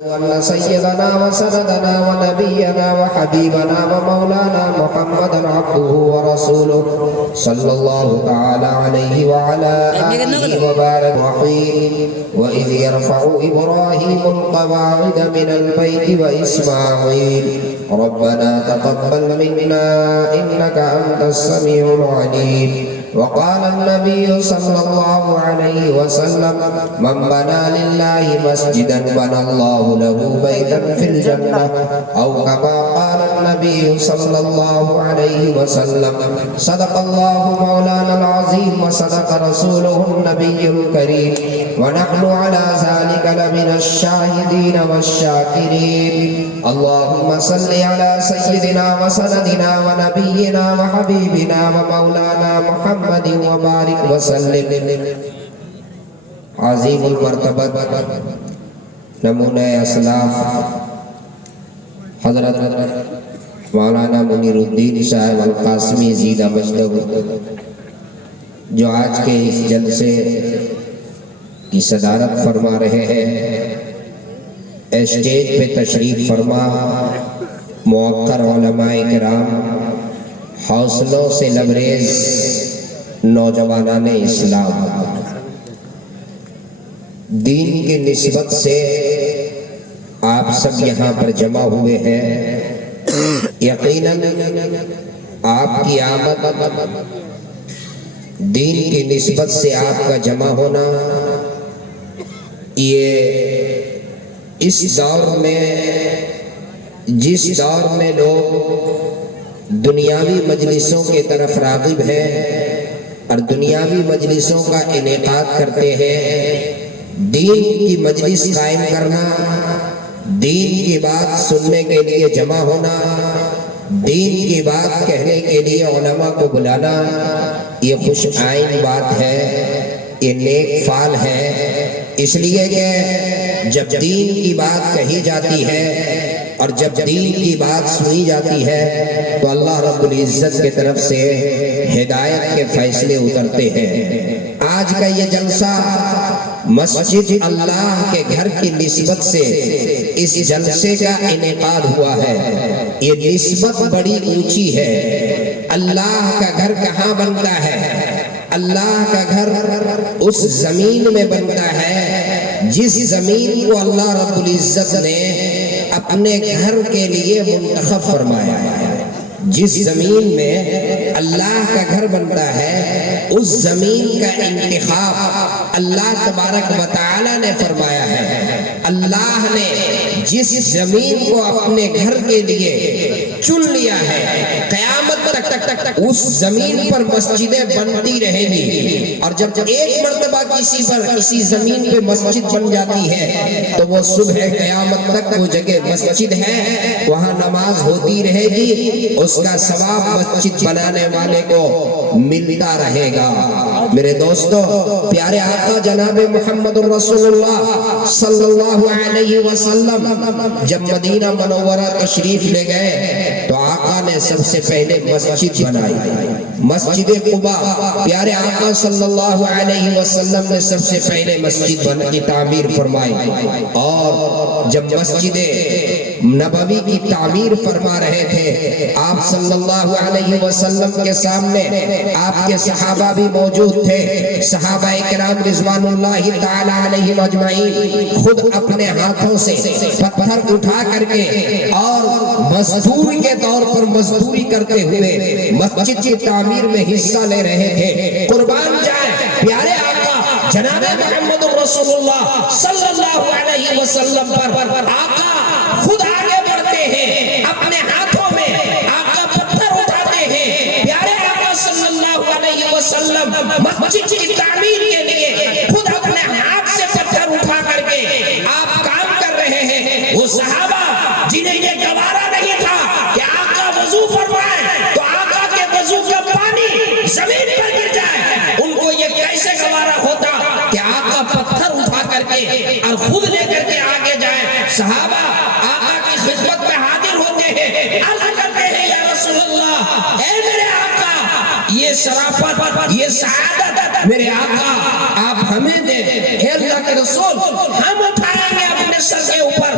وأن سيدنا وسندنا ونبينا وحبيبنا ومولانا محمدا عبده ورسوله صلى الله تعالى عليه وعلى آله وبارك وحيد وإذ يرفع إبراهيم القواعد من البيت وإسماعيل ربنا تقبل منا إنك أنت السميع العليم وقال النبي صلى الله عليه وسلم من بنى لله مسجدا بنى الله له بيتا في الجنة أو كما قال النبي صلى الله عليه وسلم صدق الله مولانا العظيم وصدق رسوله النبي الكريم ونحن على ذلك لمن الشاهدين والشاكرين اللهم صل على سيدنا وسندنا ونبينا وحبيبنا ومولانا محمد وبارك وسلم عظیم المرتبت نمونہ اسلاف حضرت مولانا منیر الدین صاحب القاسمی زیدہ مجدہ جو آج کے اس جلسے کی صدارت فرما رہے ہیں اسٹیج پہ تشریف فرما موقر علماء کرام حوصلوں سے لبریز نوجوانان اسلام دین کی نسبت سے آپ سب یہاں پر جمع ہوئے ہیں یقیناً آپ کی آمد دین کی نسبت سے آپ کا جمع ہونا یہ اس دور میں جس دور میں لوگ دنیاوی مجلسوں کے طرف راغب ہیں اور دنیاوی مجلسوں کا انعقاد کرتے ہیں دین کی مجلس قائم کرنا دین کی بات سننے کے لیے جمع ہونا دین کی بات کہنے کے لیے علماء کو بلانا یہ خوش آئین بات ہے یہ نیک فعل ہے اس لیے کہ جب دین کی بات کہی جاتی ہے اور جب دین کی بات سنی جاتی ہے تو اللہ رب العزت کی طرف سے ہدایت کے فیصلے اترتے ہیں آج کا یہ جلسہ مسجد اللہ کے گھر کی نسبت سے اس جلسے کا انعقاد ہوا ہے یہ نسبت بڑی اونچی ہے اللہ کا گھر کہاں بنتا ہے اللہ کا گھر اس زمین میں بنتا ہے جس زمین کو اللہ رب العزت نے اپنے گھر کے لیے منتخب فرمایا ہے جس زمین میں اللہ کا گھر بنتا ہے اس زمین کا انتخاب اللہ تبارک و تعالی نے فرمایا ہے اللہ نے جس زمین کو اپنے گھر کے لیے چن لیا ہے قیامت تک اس زمین پر مسجدیں بنتی رہیں گی اور جب ایک مرتبہ کسی زمین پہ مسجد بن جاتی ہے تو وہ صبح قیامت تک وہ جگہ مسجد ہے وہاں نماز ہوتی رہے گی اس کا ثواب مسجد بنانے والے کو ملتا رہے گا میرے دوستو پیارے آقا جناب محمد رسول اللہ صلی اللہ علیہ وسلم جب مدینہ منورہ تشریف لے گئے تو آقا نے سب سے پہلے مسجد بنائی مسجد قباء پیارے آقا صلی اللہ علیہ وسلم نے سب سے پہلے مسجد کی تعمیر فرمائی اور جب مسجد نبوی کی تعمیر فرما رہے تھے آپ صلی اللہ علیہ وسلم کے سامنے آپ کے صحابہ بھی موجود تھے صحابہ کرام رضوان اللہ تعالی علیہم اجمعین خود اپنے ہاتھوں سے پتھر اٹھا کر کے اور مزدور کے طور پر مزدوری کرتے ہوئے مسجد کی تعمیر میں حصہ لے رہے تھے قربان جائے پیارے آقا جناب محمد رسول اللہ صلی اللہ علیہ وسلم پر آقا خود آگے بڑھتے ہیں اپنے ہاتھوں میں آقا پتھر اٹھاتے ہیں پیارے آقا صلی اللہ علیہ وسلم مسجد کی تعمیر کے لیے خود اپنے ہاتھ سے پتھر اٹھا کر کے آپ کام کر رہے ہیں وہ صحابہ جنہیں یہ گوارا نہیں تھا کہ آقا وضو فرمائے تو آقا کے وضو کا پانی زمین پر گر جائے ان کو یہ کیسے گوارا ہوتا کہ آقا پتھر اٹھا کر کے اور خود لے کر کے آگے جائیں صحابہ آقا کی خدمت میں حاضر ہوتے ہیں عرض کرتے ہیں یا رسول اللہ اے میرے آقا یہ شرافت یہ سعادت میرے آقا آپ ہمیں دیں اے اللہ کے رسول ہم اٹھائیں گے اپنے سر کے اوپر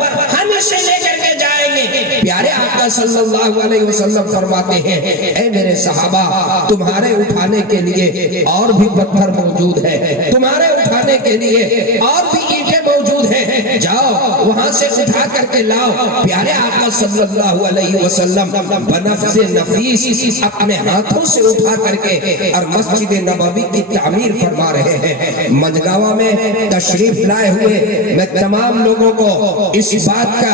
صلی اللہ علیہ وسلم فرماتے ہیں اے میرے صحابہ تمہارے اٹھانے کے لیے اور بھی پتھر موجود ہے، تمہارے اٹھانے کے لیے اور بھی اینٹیں موجود ہیں، جاؤ وہاں سے اٹھا کر کے لاؤ۔ پیارے آقا صلی اللہ علیہ وسلم بنفس نفیس اپنے ہاتھوں سے اٹھا کر کے اور مسجد نبوی کی تعمیر فرما رہے ہیں۔ مجگاوا میں تشریف لائے ہوئے میں تمام لوگوں کو اس بات کا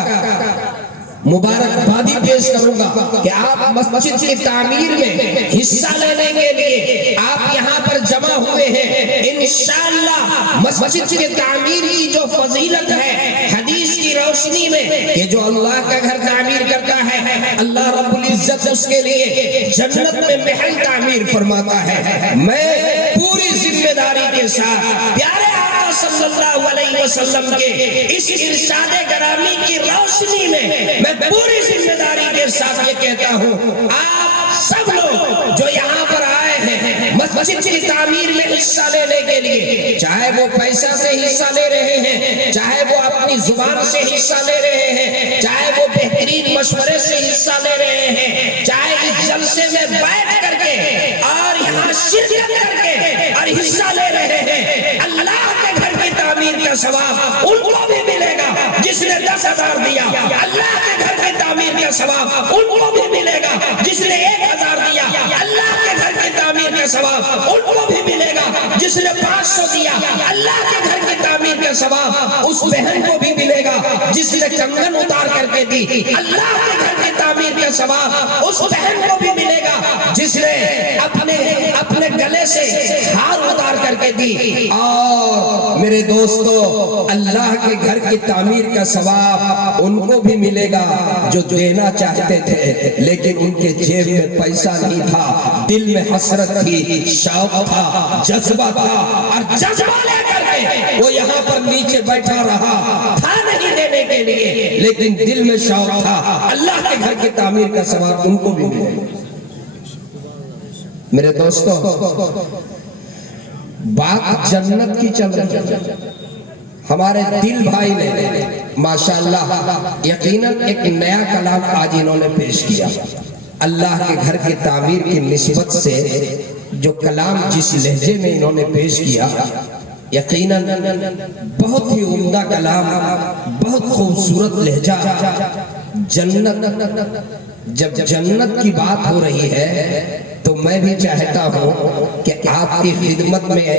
مبارکبادی پیش کروں گا کہ آپ مسجد کی تعمیر میں حصہ لینے کے لیے آپ یہاں پر جمع ہوئے ہیں۔ انشاءاللہ مسجد کی تعمیر کی جو فضیلت ہے حدیث کی روشنی میں کہ جو اللہ کا گھر تعمیر کرتا ہے اللہ رب العزت اس کے لیے جنت میں محل تعمیر فرماتا ہے۔ میں پوری ذمہ داری کے ساتھ پیارے آقا صلی اللہ علیہ وسلم کے اس ارشاد گرامی کی روشنی میں پوری ذمہ داری کے ساتھ یہ کہتا ہوں آپ سب لوگ جو یہاں پر آئے ہیں مسجد کی تعمیر میں حصہ لینے کے لیے، چاہے وہ پیسہ سے حصہ لے رہے ہیں، چاہے وہ اپنی زبان سے حصہ لے رہے ہیں، چاہے وہ بہترین مشورے سے حصہ لے رہے ہیں، چاہے اس جلسے میں بیٹھ کر کے اور یہاں شرکت کر کے اور حصہ لے رہے ہیں، اللہ کے گھر کی تعمیر کا ثواب ان کو بھی ملے گا جس نے 10,000 دیا، اللہ کے گھر کی تعمیر کا ثواب ان کو بھی ملے گا جس نے 1,000 دیا، اللہ کے گھر کی تعمیر کا ثواب ان کو بھی ملے گا جس نے 500 دیا، اللہ کے گھر کی تعمیر کا ثواب اس بہن کو بھی ملے گا جس نے کنگن اتار کر کے دی، اللہ کے گھر کی تعمیر کا ثواب اس بہن کو بھی ملے گا جس نے اپنے گلے سے ہار اتار کر کے دی۔ اور میرے دوستو اللہ کے گھر کی تعمیر کا ثواب ان کو بھی ملے گا جو دینا چاہتے تھے لیکن ان کے جیب میں پیسہ نہیں تھا، دل میں حسرت تھی، شوق تھا، جذبہ تھا، اور جذبہ لے کر کے وہ یہاں پر نیچے بیٹھا رہا تھا نہیں دینے کے لیے لیکن دل میں شوق تھا، اللہ کے گھر کی تعمیر کا ثواب ان کو بھی ملے گا۔ میرے دوستو بات جنت کی چل رہی ہے، ہمارے دل بھائی نے ماشاءاللہ یقیناً ایک نیا کلام آج انہوں نے پیش کیا۔ اللہ کے گھر کی تعمیر کی نسبت سے جو کلام جس لہجے میں انہوں نے پیش کیا یقیناً بہت ہی عمدہ کلام، بہت خوبصورت لہجہ۔ جب جنت کی بات ہو رہی ہے تو میں بھی چاہتا ہوں کہ آپ کی خدمت میں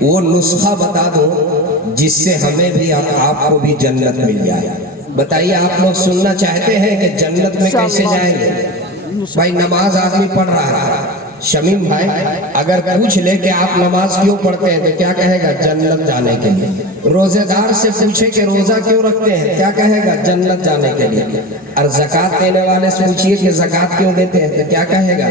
وہ نسخہ بتا دوں جس سے ہمیں بھی آپ کو بھی جنت مل جائے۔ بتائیے آپ لوگ سننا چاہتے ہیں کہ جنت میں کیسے جائیں گے؟ بھائی نماز آدمی پڑھ رہا ہے، شمیم بھائی اگر پوچھ لے کہ آپ نماز کیوں پڑھتے ہیں تو کیا کہے گا؟ جنت جانے کے لیے۔ روزے دار سے پوچھے کہ روزہ کیوں رکھتے ہیں، کیا کہے گا؟ جنت جانے کے لیے۔ اور زکوٰۃ دینے والے سے پوچھئے کہ زکوٰۃ کیوں دیتے ہیں تو کیا کہے گا؟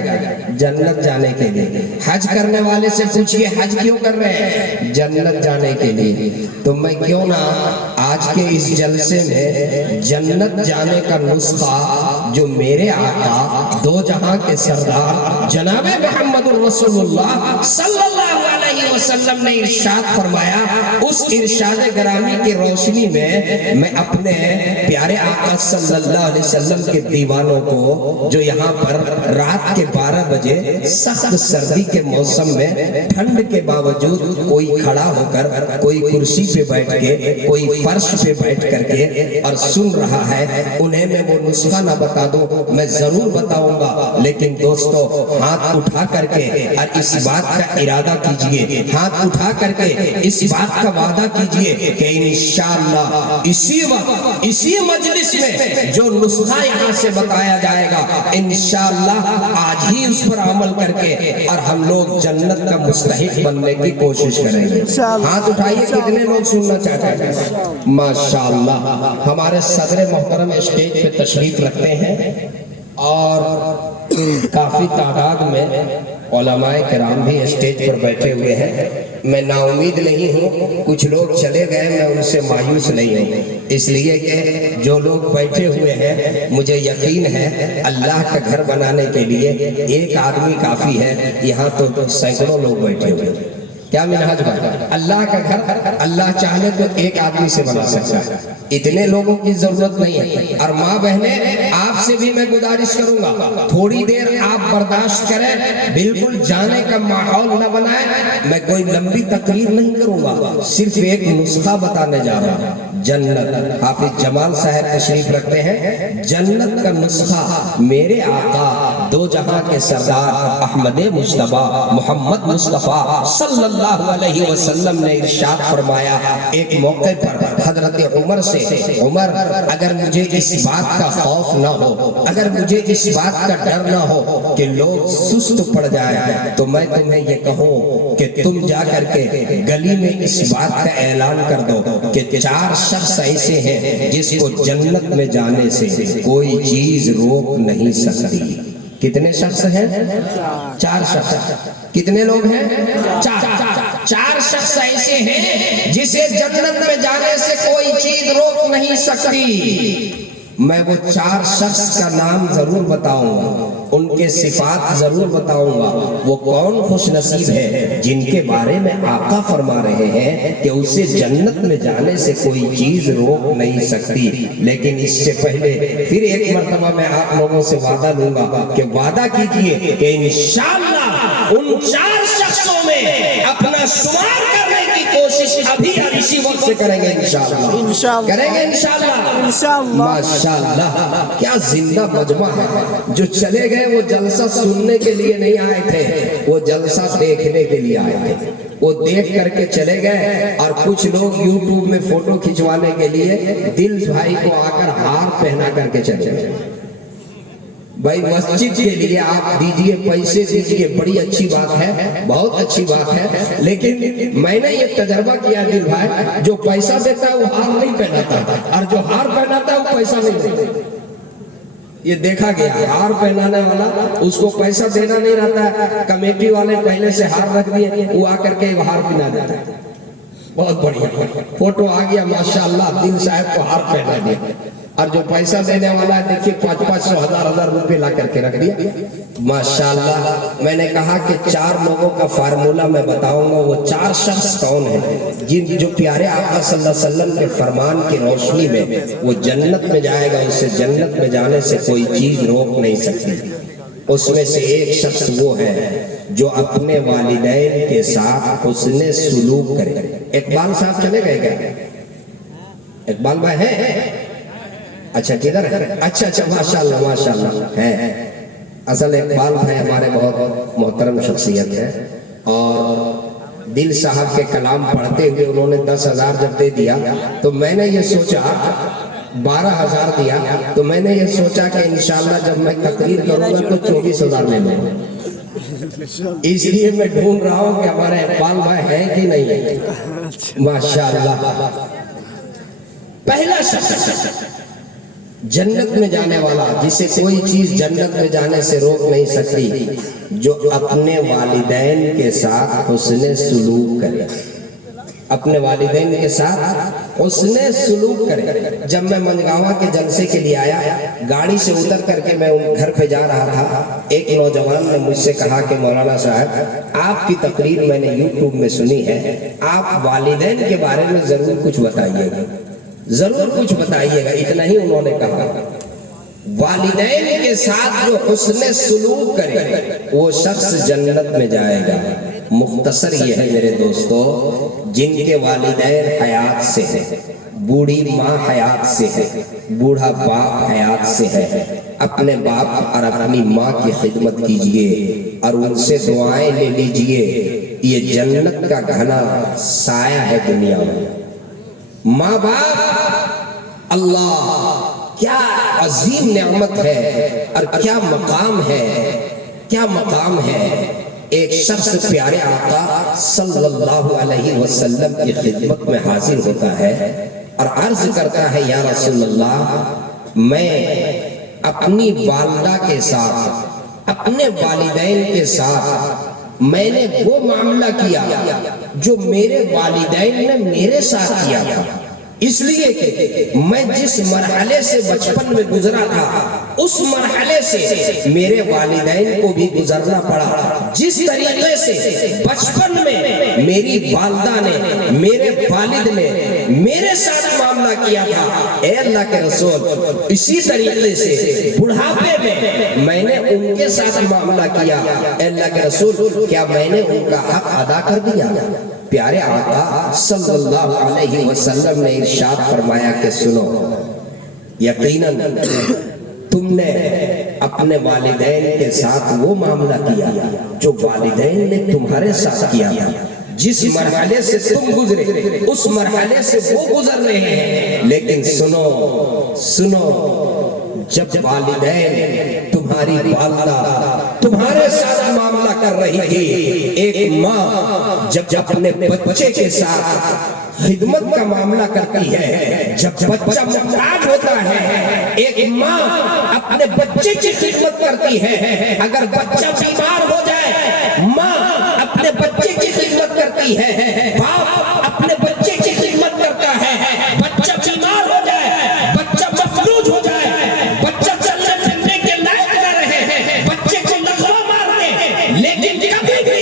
جنت جانے کے لیے۔ حج کرنے والے سے پوچھئے حج کیوں کر رہے ہیں؟ جنت جانے کے لیے۔ تو میں کیوں نہ آج کے اس جلسے میں جنت جانے کا نسخہ جو میرے آقا دو جہاں کے سردار جناب محمد الرسول اللہ صلی اللہ علیہ وسلم نے ارشاد فرمایا، اس ارشاد گرامی کی روشنی میں اپنے پیارے آقا صلی اللہ علیہ وسلم کے دیوانوں کو جو یہاں پر رات کے 12 بجے سخت سردی کے موسم میں ٹھنڈ کے باوجود کوئی کھڑا ہو کر، کوئی کرسی پہ بیٹھ کے، کوئی فرش پہ بیٹھ کر کے اور سن رہا ہے، انہیں میں وہ نسخہ نہ بتا دوں، میں ضرور بتاؤں گا، لیکن دوستو ہاتھ اٹھا کر کے اور اس بات کا ارادہ کیجئے، ہاتھ اٹھا کر کے اس بات کا وعدہ کیجئے کہ انشاءاللہ اسی وقت اسی مجلس میں جو نسخہ یہاں سے بتایا جائے گا انشاءاللہ آج ہی اس پر عمل کر کے اور ہم لوگ جنت کا مستحق بننے کی کوشش کریں گے۔ ہاتھ اٹھائیے کتنے لوگ سننا چاہتے ہیں؟ ماشاءاللہ ہمارے صدر محترم اسٹیج پہ تشریف رکھتے ہیں اور کافی تعداد میں علماء کرام بھی اسٹیج پر بیٹھے ہوئے ہیں۔ میں نا امید نہیں ہوں، کچھ لوگ چلے گئے، میں ان سے مایوس نہیں ہوں، اس لیے کہ جو لوگ بیٹھے ہوئے ہیں مجھے یقین ہے اللہ کا گھر بنانے کے لیے ایک آدمی کافی ہے، یہاں تو سینکڑوں لوگ بیٹھے ہوئے ہیں۔ کیا منہاج بنا؟ اللہ کا گھر اللہ چاہے تو ایک آدمی سے بنا سکتا ہے، اتنے لوگوں کی ضرورت نہیں ہے۔ اور ماں بہنیں آپ سے بھی میں گزارش کروں گا تھوڑی دیر آپ برداشت کریں، بالکل جانے کا ماحول نہ بنائیں۔ میں کوئی لمبی تقریر نہیں کروں گا، صرف ایک نسخہ بتانے جا رہا ہوں۔ جنت، حافظ جمال صاحب تشریف رکھتے ہیں، جنت کا نسخہ میرے آقا دو جہاں کے سردار احمد مجتبیٰ محمد مصطفیٰ صلی اللہ علیہ وسلم نے ارشاد فرمایا۔ ایک موقع پر حضرت عمر سے، عمر اگر مجھے اس بات کا خوف نہ ہو، اگر مجھے اس بات کا ڈر نہ ہو کہ لوگ سست پڑ جائیں، تو میں تمہیں یہ کہوں کہ تم جا کر کے گلی میں اس بات کا اعلان کر دو کہ 4 شخص ایسے ہیں جس کو جنت میں جانے سے کوئی چیز روک نہیں سکتی۔ کتنے شخص ہیں؟ 4 شخص۔ کتنے لوگ ہیں؟ 4 شخص ایسے ہیں جسے جنت میں جانے سے کوئی چیز روک نہیں سکتی۔ میں وہ 4 شخص کا نام ضرور بتاؤں گا، ان کے صفات ضرور بتاؤں گا۔ وہ کون خوش نصیب ہے جن کے بارے میں آقا فرما رہے ہیں کہ اسے جنت میں جانے سے کوئی چیز روک نہیں سکتی۔ لیکن اس سے پہلے پھر ایک مرتبہ میں آپ لوگوں سے وعدہ لوں گا کہ وعدہ کیجئے کہ انشاءاللہ ان 4 شخصوں میں اپنا شمار کرنے کی کوشش ابھی اسی وقت سے کریں گے انشاءاللہ، کریں گے انشاءاللہ۔ ماشاءاللہ کیا زندہ مجمع ہے۔ جو چلے گئے وہ جلسہ سننے کے لیے نہیں آئے تھے، وہ جلسہ دیکھنے کے لیے آئے تھے۔ وہ دیکھ کر کے چلے گئے، اور کچھ لوگ یوٹیوب میں فوٹو کھنچوانے کے لیے دل بھائی کو آ کر ہار پہنا کر کے چلے گئے۔ بھائی مسجد کے لیے آپ دیجئے، پیسے دیجئے، بڑی اچھی بات ہے، بہت اچھی بات ہے، لیکن میں نے یہ تجربہ کیا دل بھائی، جو پیسہ دیتا ہے وہ ہار نہیں پہناتا، اور جو ہار پہناتا ہے وہ پیسہ نہیں دیتا۔ یہ دیکھا گیا، ہار پہنانے والا اس کو پیسہ دینا نہیں رہتا ہے، کمیٹی والے پہلے سے ہار رکھ دیے، وہ آ کر کے ہار پہنا دیتا ہے۔ بہت بڑھیا فوٹو آ گیا، ماشاءاللہ دل صاحب کو ہار پہنا دیا، اور جو پیسہ دینے والا ہے دیکھیے 500 1000 روپے لا کر کے رکھ دیا۔ ماشاءاللہ میں نے کہا کہ 4 لوگوں کا فارمولہ میں بتاؤں گا، وہ 4 شخص کون ہیں جو پیارے آقا صلی اللہ علیہ وسلم کے فرمان کی روشنی میں وہ جنت میں جائے گا، اسے جنت میں جانے سے کوئی چیز روک نہیں سکتی۔ اس میں سے ایک شخص وہ ہے جو اپنے والدین کے ساتھ حسن سلوک کرے۔ اقبال صاحب چلے گئے کیا؟ اقبال بھائی ہیں؟ اچھا کدھر ہے؟ اچھا ماشاءاللہ ماشاءاللہ ہے۔ اصل اقبال بھائی ہمارے بہت محترم شخصیت ہے، اور دل صاحب کے کلام پڑھتے ہوئے انہوں نے 10,000 جب دے دیا تو میں نے یہ سوچا، 12,000 دیا تو میں نے یہ سوچا کہ انشاءاللہ جب میں تقریر کروں گا تو 24,000 لے لوں گا۔ اس لیے میں ڈھونڈ رہا ہوں کہ ہمارے اقبال بھائی ہیں کہ نہیں ہے۔ ماشاءاللہ پہلا شخص جنت میں جانے والا، جسے کوئی چیز جنت میں جانے سے روک نہیں سکتی، جو اپنے والدین کے ساتھ حسن سلوک کرے۔ اپنے والدین کے ساتھ حسن سلوک کرے۔ جب میں منگاوا کے جلسے کے لیے آیا، گاڑی سے اتر کر کے میں ان گھر پہ جا رہا تھا، ایک نوجوان نے مجھ سے کہا کہ مولانا صاحب آپ کی تقریر میں نے یوٹیوب میں سنی ہے، آپ والدین کے بارے میں ضرور کچھ بتائیے گا، ضرور کچھ بتائیے گا۔ اتنا ہی انہوں نے کہا، والدین کے ساتھ جو حسن سلوک کرے وہ شخص جنت میں جائے گا۔ مختصر یہ ہے میرے دوستو، جن کے والدین حیات سے ہیں، بوڑھی ماں حیات سے ہے، بوڑھا باپ حیات سے ہے، اپنے باپ اور اپنی ماں کی خدمت کیجئے اور ان سے دعائیں لے لیجئے، یہ جنت کا گھنا سایہ ہے دنیا میں۔ ماں باپ اللہ کیا عظیم نعمت ہے، اور کیا مقام ہے، کیا مقام ہے۔ ایک شخص پیارے آقا صلی اللہ علیہ وسلم کی خدمت میں حاضر ہوتا ہے اور عرض کرتا ہے، یا رسول اللہ، میں اپنی والدہ کے ساتھ، اپنے والدین کے ساتھ میں نے وہ معاملہ کیا جو میرے والدین نے میرے ساتھ کیا تھا، اس لیے کہ میں جس مرحلے سے بچپن میں گزرا تھا اس مرحلے سے میرے والدین کو بھی گزرنا پڑا. جس طریقے سے بچپن میں میری والدہ نے میرے والد نے میرے ساتھ معاملہ کیا تھا اے اللہ کے رسول اسی طریقے سے بڑھاپے میں نے ان کے ساتھ معاملہ کیا اے اللہ کے رسول کیا میں نے ان کا حق ادا کر دیا؟ پیارے آقا صلی اللہ علیہ وسلم نے ارشاد فرمایا کہ سنو یقیناً تم نے اپنے والدین کے ساتھ وہ معاملہ کیا جو والدین نے تمہارے ساتھ کیا تھا. جس مرحلے سے تم گزرے اس مرحلے سے وہ گزر رہے ہیں. لیکن سنو جب والدین تمہاری والدہ تمہارے ساتھ معاملہ کر رہی تھی ایک ماں جب اپنے بچے کے ساتھ خدمت کا معاملہ کرتی ہے جب بچہ محتاج ہوتا ہے ایک ماں اپنے بچے کی خدمت کرتی ہے. اگر بچہ بیمار ہو جائے ماں اپنے بچے کی خدمت کرتی ہے. باپ اپنے بچے کی خدمت کرتا ہے. بچہ بیمار ہو جائے بچہ مفلوج ہو جائے بچہ چلنے پھرنے کے لائق نہ رہے بچے کو لقمہ مار دے لیکن کبھی بھی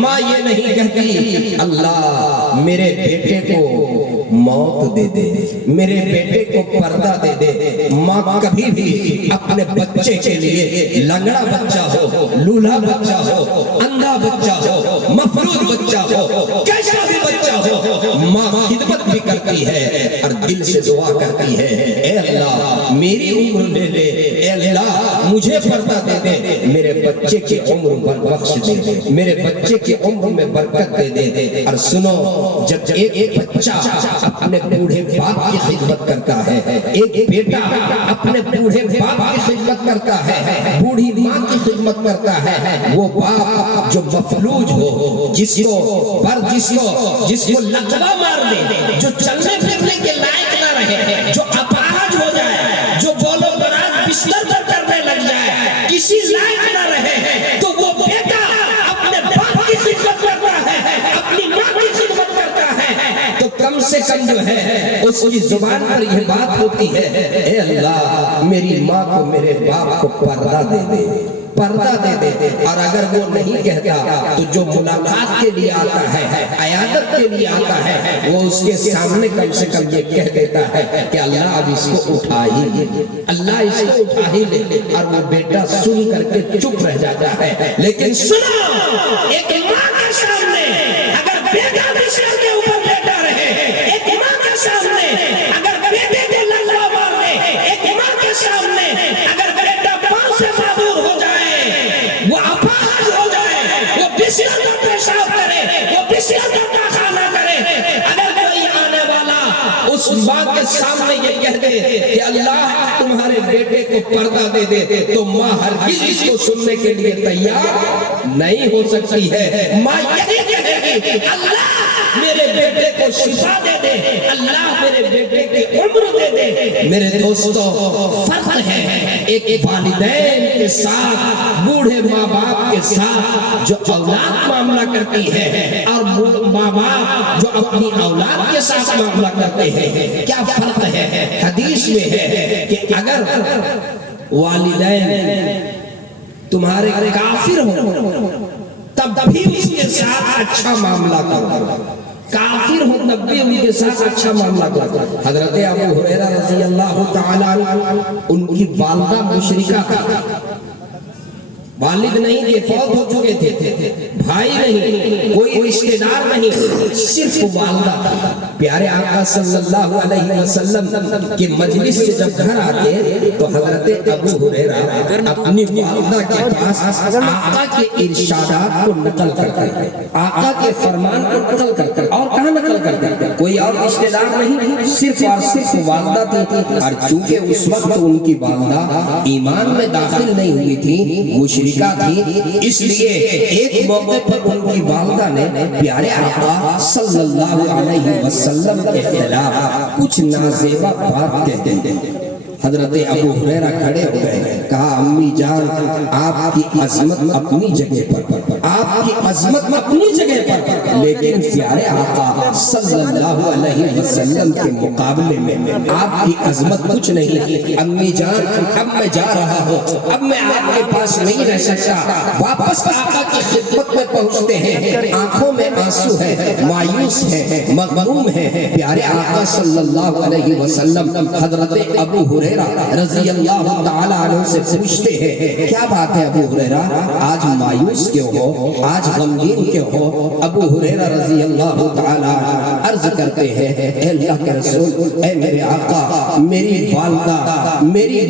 ماں یہ نہیں کہتی اللہ میرے بیٹے کو موت دے دے میرے بیٹے کو پردہ دے دے. ماں کبھی بھی اپنے بچے کے لیے لنگڑا بچہ ہو لولہا بچہ ہو اندھا بچہ ہو مفلوج بچہ ہو کیسا بھی بچہ ہو ماں خدمت بھی کرتی ہے اور دل سے دعا کرتی ہے اے اللہ میری عمر لے لے اے اللہ مجھے پردہ دے دے میرے بچے کی عمر بخش دے میرے بچے کی عمر میں برکت دے دے. اور سنو جب ایک بچہ اپنے بوڑھے باپ کی خدمت کرتا ہے ایک بیٹا اپنے بوڑھے باپ کی خدمت کرتا ہے بوڑھی ماں کی خدمت کرتا ہے وہ باپ جو مفلوج ہو جس کو لقمہ مار دے جو چلنے پھرنے کے لائق نہ رہے جو اپاہج ہو جائے جو بولو براج بستر پر کرنے لگ جائے کسی لائق نہ رہے تو وہ بیٹا اپنے باپ کی خدمت کرتا ہے اپنی ماں کی خدمت کرتا ہے تو کم سے کم جو ہے اس کی زبان پر یہ بات ہوتی ہے اے اللہ میری ماں کو میرے باپ کو پردہ دے دے. اور اگر وہ نہیں کہتا تو جو ملاقات کے لیے آتا ہے عیادت کے لیے آتا ہے وہ اس کے سامنے کم سے کم یہ کہہ دیتا ہے کہ اللہ اب اس کو اٹھا ہی لے اور وہ بیٹا سن کر کے چپ رہ جاتا ہے. لیکن سنو ایک ماں کے سامنے اگر بیٹا بستر کے اوپر لیٹا رہے ایک ماں کے سامنے اگر بیٹے کو لنگڑا مار دے ایک ماں کے سامنے اگر بیٹا پاؤں سے معذور ہو جائے وہ اپاہج ہو جائے وہ بستر پر پیشاب کرے وہ بستر پر پاخانہ کرے اگر کوئی آنے والا اس ماں کے سامنے یہ کہہ دے کہ اللہ تمہارے بیٹے کو پردہ دے دے تو ماں ہرگز اس کو سننے کے لیے تیار نہیں ہو سکتی ہے. ماں یہی کہے گی اللہ میرے بیٹے کو شفا دے دے اللہ میرے بیٹے کی عمر دے دے. میرے دوستو فرق ہے ایک والدین کے ساتھ بوڑھے ماں باپ کے ساتھ جو اولاد معاملہ کرتی ہے اور ماں باپ جو اپنی اولاد کے ساتھ معاملہ کرتے ہیں کیا فرق ہے؟ حدیث میں ہے کہ اگر والدین تمہارے کافر ہو تب بھی اس کے ساتھ اچھا معاملہ کرو کافر ہو تب بھی ان کے ساتھ اچھا معاملہ کرو. حضرت ابو ہریرہ رضی اللہ تعالیٰ ان کی والدہ مشرکہ تھی والد نہیں تھے فوت ہو چکے تھے بھائی نہیں کوئی رشتہ دار نہیں صرف والدہ تھا. پیارے آقا صلی اللہ علیہ وسلم کی مجلس سے جب گھر آتے تو حضرت ابو ہریرہ اپنی والدہ کے پاس آقا کے ارشادات کو نقل کرتے آقا کے فرمان کو نقل کرتے اور کہاں نقل کرتے کوئی اور رشتہ دار نہیں صرف اور صرف والدہ تھی. اور چونکہ اس وقت ان کی والدہ ایمان میں داخل نہیں ہوئی تھی تھی اس لیے ایک موقع پر ان کی والدہ نے پیارے آقا صلی اللہ علیہ وسلم کے خلاف کچھ نازیبا بات کہہ دی. حضرت ابو ہریرہ کھڑے ہو گئے، کہا امی جان آپ کی عظمت اپنی جگہ پر، آپ کی عظمت اپنی جگہ پر، لیکن پیارے آقا صلی اللہ علیہ وسلم کے مقابلے میں آپ کی عظمت کچھ نہیں۔ امی جان اب میں جا رہا ہوں، اب میں آپ کے پاس نہیں رہ سکتا۔ واپس آقا کی خدمت میں پہنچتے ہیں، آنکھوں میں آنسو ہے، مایوس ہے، مغموم ہے۔ پیارے آقا صلی اللہ علیہ وسلم حضرت ابو ہریرہ رضی اللہ تعالی عنہ سے پوچھتے ہیں، کیا بات ہے ابو ہریرہ، آج مایوس کیوں ہو، آج غمگین کیوں ہو؟ ابو ہریرہ رضی اللہ تعالی عنہ عرض کرتے ہیں، اے اللہ کے رسول، اے میرے آقا، میری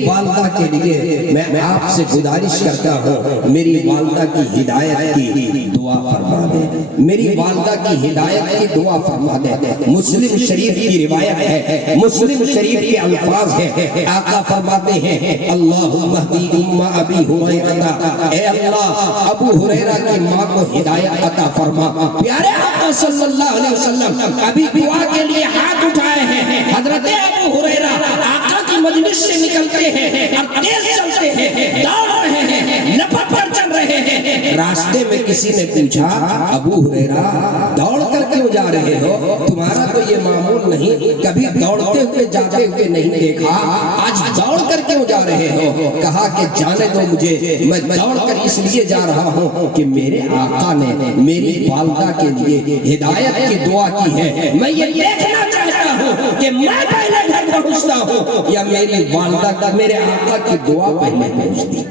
والدہ کے لیے میں آپ سے گزارش کرتا ہوں، میری والدہ کی ہدایت کی دعا فرما دے، میری والدہ کی ہدایت کی دعا فرما دے۔ مسلم شریف کی روایت ہے، مسلم شریف کے الفاظ ہیں، آقا فرماتے ہیں اللہم اہدی ام ابی ہریرہ، اے اللہ ابو ہریرہ کی ماں کو ہدایت عطا فرما۔ پیارے آقا صلی اللہ علیہ وسلم ابھی دعا کے لیے ہاتھ اٹھائے ہیں، حضرت ابو ہریرہ آقا کی مجلس سے نکلتے ہیں اور تیز چلتے ہیں، دوڑ رہے ہیں، لپٹ پر چل رہے ہیں۔ راستے میں کسی نے پوچھا ابو ہریرہ دوڑ کر کیوں جا رہے ہو، تمہارا تو یہ معمول نہیں، کبھی دوڑتے ہوئے جاتے ہوئے نہیں دیکھا، آج دوڑ کر کیوں جا رہے ہو؟ کہا کہ جانے دو مجھے، میں دوڑ کر اس لیے جا رہا ہوں کہ میرے آقا نے میری والدہ کے لیے ہدایت کی دعا کی ہے، میں یہ دیکھنا چاہتا ہوں کہ میں پہلے گھر پہنچتا ہوں یا میری والدہ میرے آقا کی دعا پہلے پہنچتی،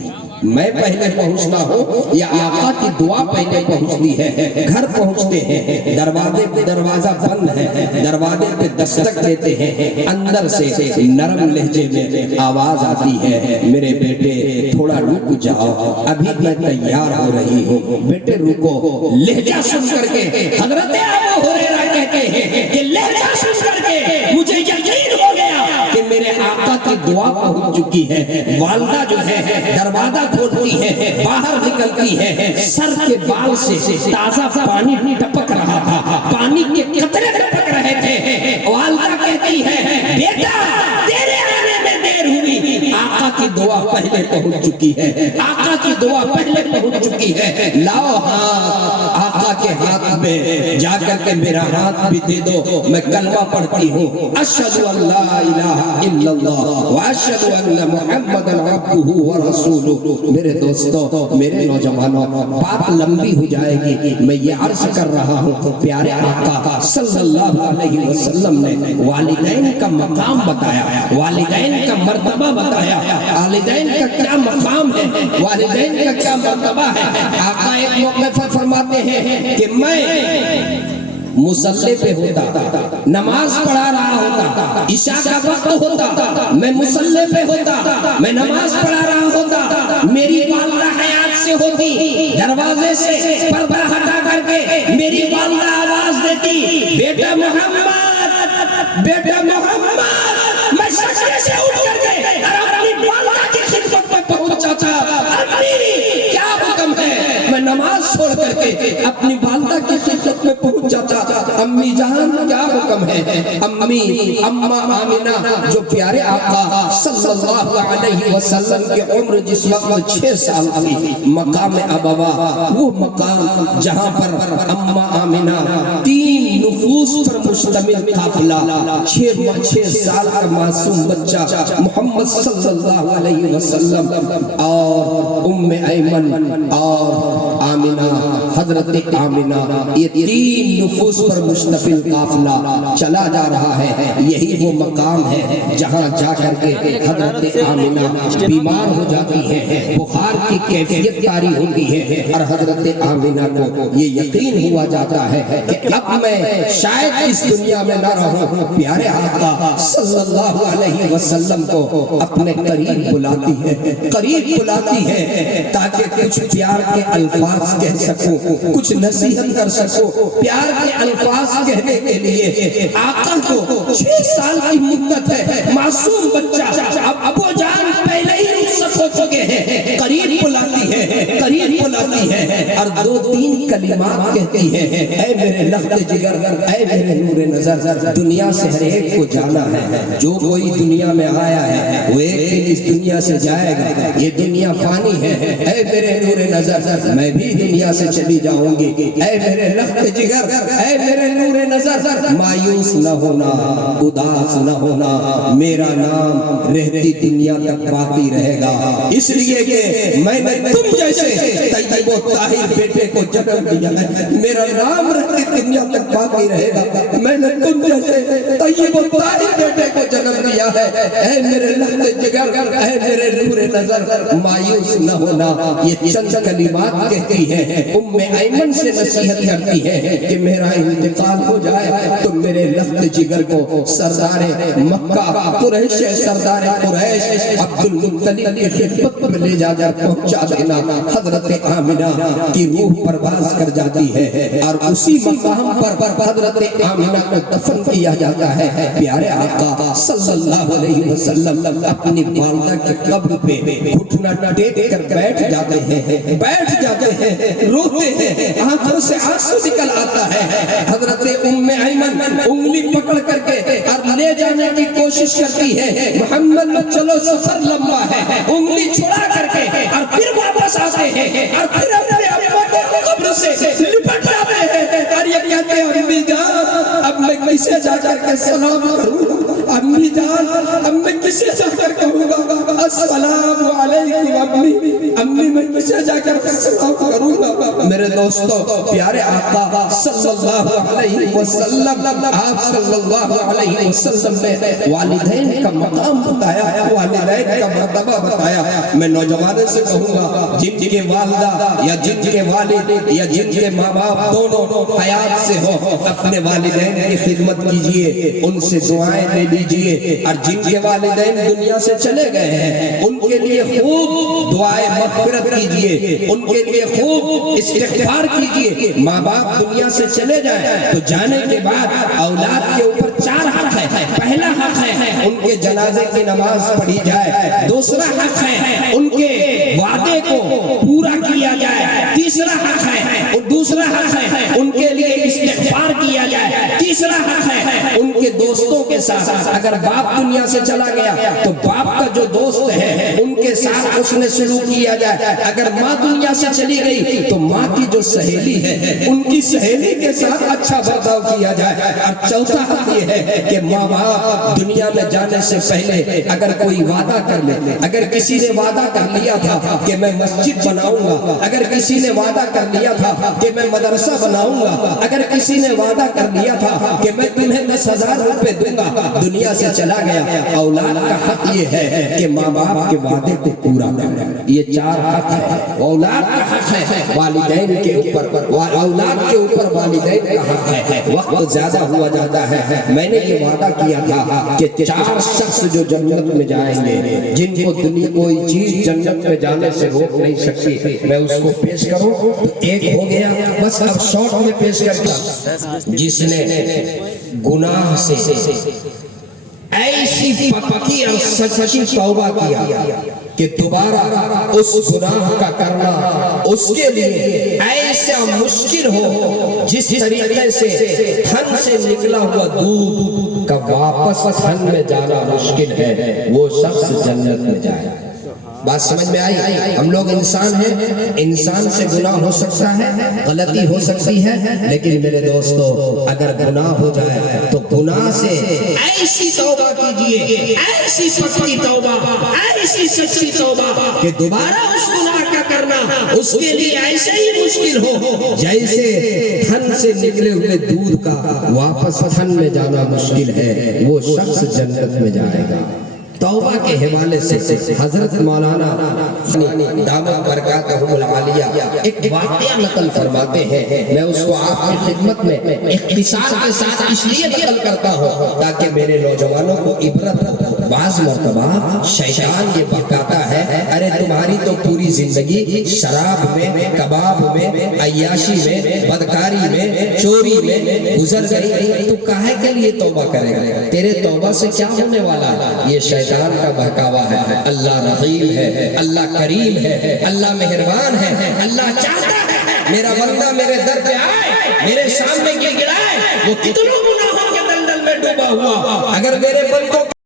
میں پہلے پہنچتا ہوں یا آقا کی دعا پہلے پہنچتی ہے۔ گھر پہنچتے ہیں، دروازے پہ دروازہ بند ہے، دروازے پہ دستک دیتے ہیں، اندر سے نرم لہجے میں آواز آتی ہے، میرے بیٹے تھوڑا رک جاؤ، ابھی میں تیار ہو رہی ہوں۔ بیٹے رکو۔ لہجہ سن کر کے حضرت ابو ہریرہ کہتے ہیں کہ لہجہ سن کر کے مجھے یقین ہو گیا کہ میرے آقا کی دعا پہنچ چکی ہے۔ والدہ جو ہے دروازہ کھولتی ہے، باہر نکلتی ہے، سر کے بال سے تازہ پانی ٹپک رہا تھا، پانی کے قطرے ٹپک رہے تھے۔ والدہ کہتی ہے بیٹا تیرے آنے میں دیر ہوئی، آقا کی دعا پہلے پہنچ چکی ہے، آقا کی دعا پہلے پہنچ چکی ہے، لاؤ ہاتھ، آقا کے ہاتھ میں جا کر کے میرا ہاتھ بھی دے دو، میں کلمہ پڑھتی ہوں، اشہد ان لا الہ الا اللہ واشہد ان محمد عبدہ ورسولہ۔ میرے دوستو، میرے نوجوانوں، بات لمبی ہو جائے گی، میں یہ عرض کر رہا ہوں، پیارے آقا صلی اللہ علیہ وسلم نے والدین کا مقام بتایا، والدین کا مرتبہ بتایا، والدین کا کیا مقام ہے، والدین کا کیا مرتبہ ہے۔ آقا ایک موقع پر فرماتے ہیں کہ میں مصلی پہ ہوتا، نماز پڑھا رہا ہوتا، عشاء کا وقت ہوتا، میں مصلی پہ ہوتا، میں نماز پڑھا رہا ہوتا، میری والدہ حیات سے ہوتی، دروازے سے پردہ ہٹا کر کے میری والدہ آواز دیتی، بیٹا محمد، بیٹا محمد، میں سجدے سے اٹھ کر کے اور اپنی والدہ کی خدمت میں پہنچا تھا، امی کیا حکم ہے؟ میں نماز چھوڑ کر کے اپنی والدہ کی خدمت میں پہنچا تھا، امی جان کیا حکم ہے؟ امی اماں آمنہ جو پیارے آقا صلی اللہ علیہ وسلم کی عمر جس وقت 6 سال تھی، مقام ابوا، وہ مقام جہاں پر اماں آمنہ 3 نفوس پر مشتمل قافلہ، 6 سال کا معصوم بچہ محمد صلی اللہ علیہ وسلم اور ام ایمن اور آمنہ، حضرت آمنہ، یہ 3 نفوس پر مشتمل قافلہ چلا جا رہا ہے۔ یہی وہ مقام ہے جہاں جا کر کے حضرت آمنہ بیمار ہو جاتی ہے، بخار کی کیفیت طاری ہوتی ہے اور حضرت آمنہ کو یہ یقین ہوا جاتا ہے کہ اب میں شاید اس دنیا میں نہ رہوں۔ پیارے آقا صلی اللہ علیہ وسلم کو اپنے قریب بلاتی ہے، قریب بلاتی ہے تاکہ کچھ پیار کے الفاظ کہہ سکوں، کچھ نصیحت کر سکوں۔ پیار کے الفاظ کہنے کے لیے آقا کو 6 سال کی مدت ہے، معصوم بچہ، اب ابو جان پہلے ہی رخصت ہو چکے ہیں، قریب بلاتی ہے، قریب بلاتی لاتی ہے اور دو تین کلمات کہتی ہے، اے میرے لخت جگر، اے میرے نور نظر، دنیا سے ہر ایک کو جانا ہے، جو کوئی دنیا میں آیا ہے وہ ایک دن اس دنیا سے جائے گا، یہ دنیا فانی ہے، اے میرے نور نظر میں بھی دنیا سے چلی جاؤں گی، اے میرے لخت جگر، اے میرے نور نظر، مایوس نہ ہونا، اداس نہ ہونا، میرا نام رہتی دنیا تک باقی رہے گا، اس لیے کہ میں نے تم جیسے طیب و طاہر بیٹے کو جنم دیا ہے، میرا نام رہتی دنیا تک باقی رہے گا، میں نے تم جیسے طیب و طاہر بیٹے کو جنم دیا ہے، اے میرے لخت جگر، اے میرے نور نظر، مایوس نہ ہونا، یہ چند کلمات کہتی ہے، ام ایمن سے نصیحت کرتی ہے کہ میرا انتقال ہو جائے تو میرے لخت جگر کو سردار مکہ قریش، سردار قریش عبد المطلب کی خدمت میں لے جا کر پہنچا دینا، حضرت آمنہ کی روح پرواز کر جاتی ہے اور اسی مقام پر حضرت آمنہ کو دفن کیا جاتا ہے، پیارے آقا صلی اللہ علیہ وسلم اپنی والدہ کے قبر پہ گھٹنا ٹیک کر بیٹھ جاتے ہیں، روتے ہیں، آنکھوں سے آنسو نکل آتا ہے، حضرت ام ایمن انگلی پکڑ کر کے اور لے جانے کی کوشش کرتی ہے، محمد چلو سفر لمبا ہے، انگلی چھڑا کر کے اور پھر واپس آتے ہیں اور پھر اپنے ابا کے قبر سے لپٹ جاتے ہیں اور یہ کہتے ہیں امی جان اب میں کسے جا کر کے سلام کروں، امی جان اب میں کسے جا کر کہوں گا السلام علیکم امی میں کسے جا کر سلام کروں گا۔ میرے دوستو پیارے آقا صلی اللہ علیہ وسلم، آپ صلی اللہ علیہ وسلم نے والدین کا مقام بتایا، والدین کا مرتبہ بتایا، میں نوجوانوں سے کہوں گا جن کے والدہ یا جن کے والد یا جن کے ماں باپ دونوں حیات سے ہو، اپنے والدین کی خدمت کیجئے، ان سے دعائیں لے لیجئے، اور جن کے والدین دنیا سے چلے گئے ہیں ان کے لیے خوب دعائیں مغفرت کیجئے، ان کے لیے خوب استغفار کیجئے۔ ماں باپ دنیا سے چلے جائیں تو جانے کے بعد اولاد کے اوپر 4 حق ہے، پہلا حق ہے ان کے جنازے کی نماز پڑھی جائے، دوسرا حق ہے ان کے وعدے کو پورا کیا جائے، تیسرا حق ہے ان کے لیے استغفار کیا جائے، تیسرا حق ہے ان کے دوستوں کے ساتھ، اگر باپ دنیا سے چلا گیا تو باپ کا جو دوست ہے ان کے ساتھ اس نے سلوک کیا جائے، اگر ماں دنیا سے چلی گئی تو ماں کی جو سہیلی ہے ان کی سہیلی کے ساتھ اچھا برتاؤ کیا جائے، اور چوتھا حق یہ ہے کہ ماں باپ دنیا میں جانے سے پہلے اگر کوئی وعدہ کر لے، اگر کسی نے وعدہ کر لیا تھا کہ میں مسجد بناؤں گا، اگر کسی نے وعدہ کر لیا تھا کہ میں مدرسہ بناؤں گا، اگر کسی نے وعدہ کر لیا تھا کہ میں تمہیں 10,000 روپے دوں گا، دنیا سے چلا گیا، اولاد کا حق یہ ہے کہ ماں باپ کے وعدے کو پورا کرے، یہ 4 حق ہے، اولاد کا حق ہے والدین کے اوپر، اولاد کے اوپر والدین کا حق ہے۔ وقت زیادہ ہوا جاتا ہے، میں نے یہ وعدہ کیا تھا کہ 4 شخص جو جنت میں جائیں گے، جن کو دنیا کوئی چیز جنت میں جانے سے روک نہیں سکتی، میں اس کو پیش کروں تو ایک ہو گیا، بس اب شارٹ میں پیش کرتا، جس نے گناہ سے ایسی پکی اور سچی توبہ کیا کہ دوبارہ اس گناہ کا کرنا اس کے لیے ایسا مشکل ہو جس طریقے سے تھن سے نکلا ہوا دودھ کا واپس تھن میں جانا مشکل ہے، وہ شخص جنت میں جائے۔ بات سمجھ میں آئی؟ ہم لوگ انسان ہیں، انسان سے گناہ ہو سکتا ہے، غلطی ہو سکتی ہے، لیکن میرے دوستو اگر گناہ ہو جائے تو گناہ سے ایسی توبہ کیجئے، ایسی سچی توبہ، ایسی سچی توبہ کہ دوبارہ اس گناہ کا کرنا اس کے لیے ایسے ہی مشکل ہو جیسے تھن سے نکلے ہوئے دودھ کا واپس تھن میں جانا مشکل ہے، وہ شخص جنت میں جائے گا۔ توبہ کے حوالے سے حضرت مولانا دامت برکاتہم العالیہ ایک واقعہ نقل فرماتے ہیں، میں اس کو آپ کی خدمت میں اختصار کے ساتھ اس لیے نقل کرتا ہوں تاکہ میرے نوجوانوں کو عبرت ہو۔ بعض مرتبہ شیطان یہ بہکاتا ہے، ارے تمہاری تو پوری پوری زندگی شراب میں، کباب میں، عیاشی میں، بدکاری میں، چوری میں گزر گئی، تو کاہے کے لیے توبہ کرے گا؟ تیرے توبہ سے کیا ہونے والا ہے؟ یہ شیطان کا بہکاوا ہے۔ اللہ رحیم ہے، اللہ کریم ہے، اللہ مہربان ہے، اللہ چاہتا ہے میرا بندہ میرے در پہ آئے، میرے سامنے گر گڑائے، وہ کتنوں گناہوں کے دلدل میں ڈوبا ہوا، اگر میرے بندوں